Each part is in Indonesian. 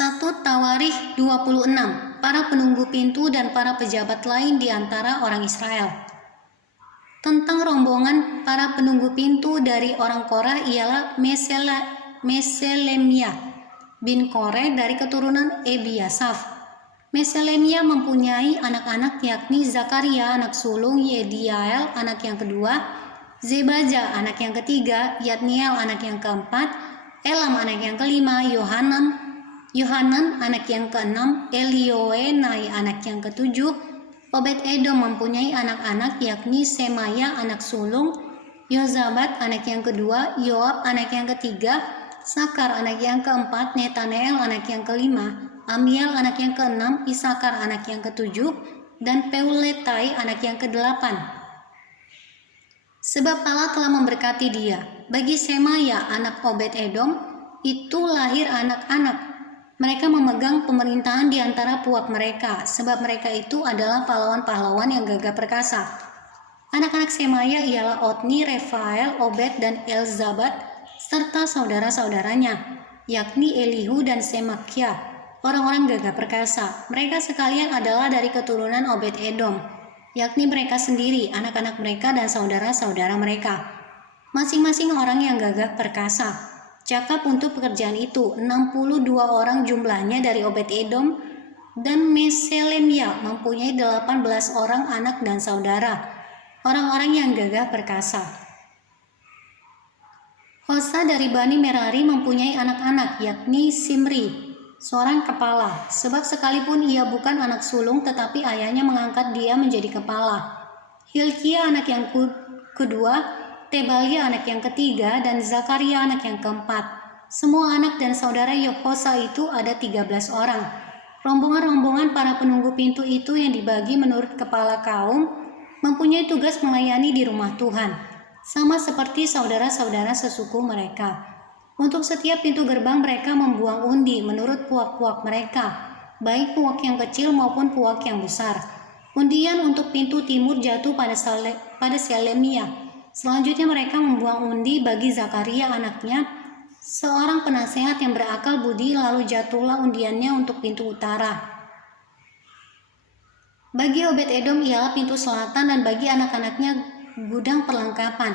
1 Tawarikh 26. Para penunggu pintu dan para pejabat lain di antara orang Israel. Tentang rombongan para penunggu pintu dari orang Korah ialah Meselemia bin Kore dari keturunan Ebiasaf. Meselemia mempunyai anak-anak yakni Zakaria anak sulung, Yediael anak yang kedua, Zebaja anak yang ketiga, Yatniel anak yang keempat, Elam anak yang kelima, Yohanan anak yang keenam, Elioenai anak yang ketujuh. Obed Edom mempunyai anak-anak yakni Semaya anak sulung, Yozabat anak yang kedua, Yoab anak yang ketiga, Sakar anak yang keempat, Netaneel anak yang kelima, Amiel anak yang keenam, Isakar anak yang ketujuh, dan Peuletai anak yang kedelapan. Sebab Allah telah memberkati dia. Bagi Semaya anak Obed Edom itu lahir anak-anak. Mereka memegang pemerintahan di antara puak mereka, sebab mereka itu adalah pahlawan-pahlawan yang gagah perkasa. Anak-anak Semaya ialah Otni, Refael, Obed, dan Elzabat, serta saudara-saudaranya, yakni Elihu dan Semakia, orang-orang gagah perkasa. Mereka sekalian adalah dari keturunan Obed Edom, yakni mereka sendiri, anak-anak mereka, dan saudara-saudara mereka. Masing-masing orang yang gagah perkasa. Cakap untuk pekerjaan itu 62 orang jumlahnya dari Obed Edom, dan Meselemia mempunyai 18 orang anak dan saudara, orang-orang yang gagah perkasa. Hosa dari Bani Merari mempunyai anak-anak yakni Simri, seorang kepala, sebab sekalipun ia bukan anak sulung tetapi ayahnya mengangkat dia menjadi kepala. Hilkia anak yang kedua, Tebalia anak yang ketiga, dan Zakaria anak yang keempat. Semua anak dan saudara Yehosa itu ada 13 orang. Rombongan-rombongan para penunggu pintu itu yang dibagi menurut kepala kaum mempunyai tugas melayani di rumah Tuhan, sama seperti saudara-saudara sesuku mereka. Untuk setiap pintu gerbang mereka membuang undi menurut puak-puak mereka, baik puak yang kecil maupun puak yang besar. Undian untuk pintu timur jatuh pada Selemia. Selanjutnya mereka membuang undi bagi Zakaria anaknya, seorang penasehat yang berakal budi, lalu jatuhlah undiannya untuk pintu utara. Bagi Obed Edom ialah pintu selatan, dan bagi anak-anaknya gudang perlengkapan.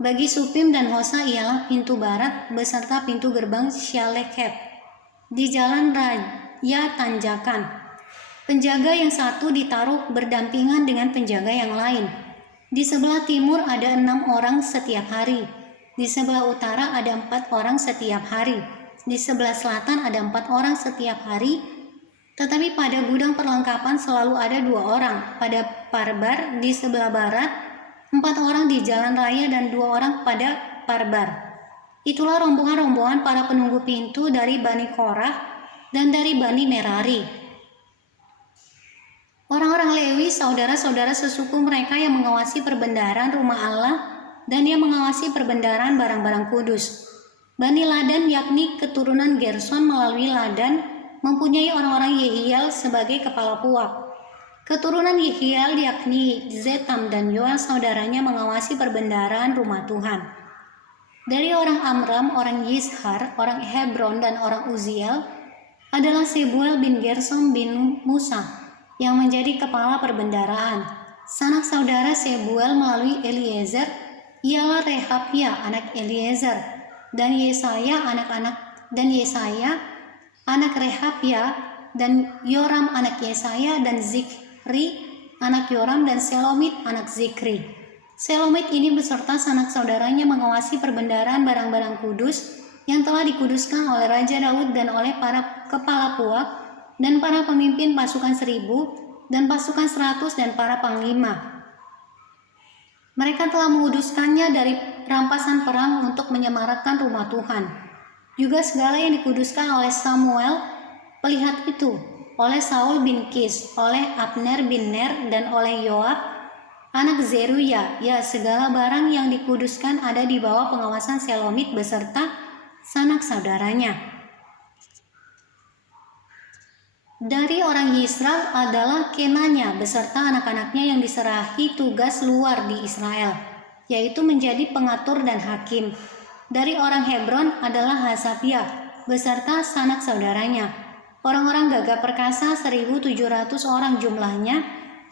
Bagi Supim dan Hosa ialah pintu barat beserta pintu gerbang Syalekhet di jalan raya tanjakan. Penjaga yang satu ditaruh berdampingan dengan penjaga yang lain. Di sebelah timur ada 6 orang setiap hari. Di sebelah utara ada 4 orang setiap hari. Di sebelah selatan ada 4 orang setiap hari. Tetapi pada gudang perlengkapan selalu ada 2 orang. Pada Parbar di sebelah barat, 4 orang di jalan raya, dan 2 orang pada Parbar. Itulah rombongan-rombongan para penunggu pintu dari Bani Korah dan dari Bani Merari. Orang-orang Lewi, saudara-saudara sesuku mereka yang mengawasi perbendaharaan rumah Allah dan yang mengawasi perbendaharaan barang-barang kudus. Bani Ladan yakni keturunan Gerson melalui Ladan mempunyai orang-orang Yehiel sebagai kepala puak. Keturunan Yehiel yakni Zetam dan Yoel saudaranya mengawasi perbendaharaan rumah Tuhan. Dari orang Amram, orang Yishar, orang Hebron, dan orang Uziel adalah Sebuel bin Gersom bin Musa yang menjadi kepala perbendaharaan. Sanak saudara Sebuel melalui Eliezer ialah Rehabia anak Eliezer, dan Yesaya anak Rehabia, dan Yoram anak Yesaya, dan Zikri anak Yoram, dan Selomit anak Zikri. Selomit ini beserta sanak saudaranya mengawasi perbendaharaan barang-barang kudus yang telah dikuduskan oleh Raja Daud dan oleh para kepala puak dan para pemimpin pasukan 1000 dan pasukan 100 dan para panglima. Mereka telah menguduskannya dari rampasan perang untuk menyemarakkan rumah Tuhan. Juga segala yang dikuduskan oleh Samuel pelihat itu, oleh Saul bin Kis, oleh Abner bin Ner, dan oleh Yoab anak Zeruya. Ya, segala barang yang dikuduskan ada di bawah pengawasan Selomit beserta sanak saudaranya. Dari orang Yisrael adalah Kenanya beserta anak-anaknya yang diserahi tugas luar di Israel, yaitu menjadi pengatur dan hakim. Dari orang Hebron adalah Hasabia, beserta sanak saudaranya. Orang-orang gagah perkasa 1.700 orang jumlahnya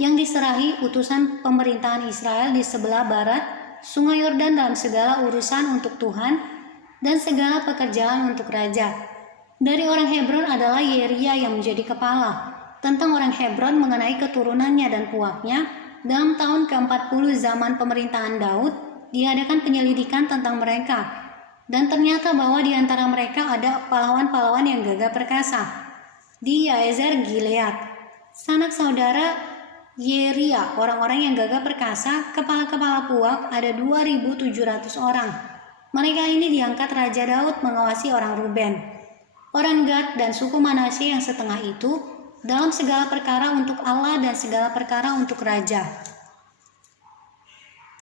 yang diserahi utusan pemerintahan Israel di sebelah barat Sungai Yordan dalam segala urusan untuk Tuhan dan segala pekerjaan untuk raja. Dari orang Hebron adalah Yeria yang menjadi kepala. Tentang orang Hebron mengenai keturunannya dan puaknya, dalam tahun ke-40 zaman pemerintahan Daud, diadakan penyelidikan tentang mereka. Dan ternyata bahwa di antara mereka ada pahlawan-pahlawan yang gagah perkasa. Di Yaezer Gilead, sanak saudara Yeria, orang-orang yang gagah perkasa, kepala-kepala puak ada 2.700 orang. Mereka ini diangkat Raja Daud mengawasi orang Ruben, orang Gad dan suku Manasye yang setengah itu dalam segala perkara untuk Allah dan segala perkara untuk raja.